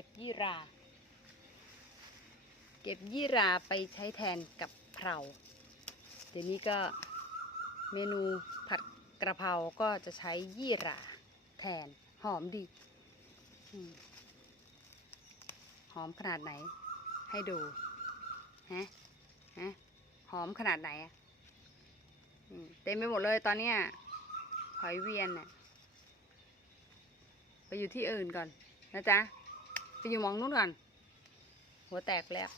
ก็บยี่รา เก็บยี่ราไปใช้แทนกับเพราเดี๋ยวนี้ก็เมนูผัดกระเพราก็จะใช้ยี่ราแทนหอมดีหอมขนาดไหน ให้ดูฮะฮะหอมขนาดไหนอะเต็มไปหมดเลยตอนเนี้ยหอยเวียนน่ะไปอยู่ที่อื่นก่อนนะจ๊ะ ไปอยู่มองนู้นก่อนหัวแตกแล้ว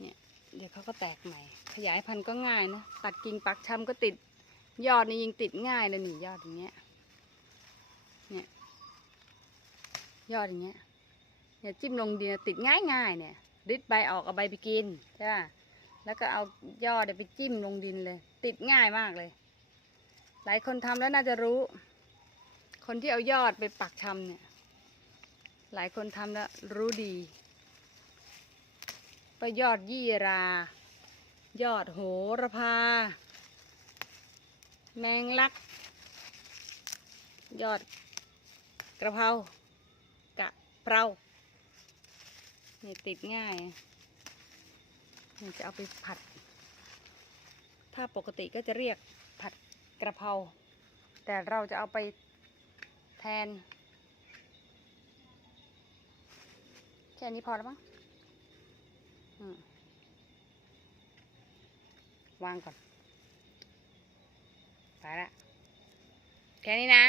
เนี่ย เดี๋ยวเขาก็แตกใหม่ ขยายพันธุ์ก็ง่ายนะ ตัดกิ่งปักชำก็ติด ยอดนี่ยิงติดง่ายเลยนี่ยอดอย่างเงี้ย เนี่ย ยอดอย่างเงี้ย เนี่ยจิ้มลงดินติดง่ายง่ายเนี่ยริดใบออกเอาใบไปกินใช่ป่ะ แล้วก็เอายอดเนี่ยไปจิ้มลงดินเลย ติดง่ายมากเลย หลายคนทำแล้วน่าจะรู้ คนที่เอายอดไปปักชำเนี่ย หลายคนทำแล้วรู้ดีว่ายอดยี่รา ยอดโหระพา แมงลัก ยอดกระเพรากะเพราเนี่ยติดง่ายเนี่จะเอาไปผัด ถ้าปกติก็จะเรียกผัดกระเพรา แต่เราจะเอาไปแทน แค่นี้พอแล้วมั้งวางก่อนไปละแค่นี้นะ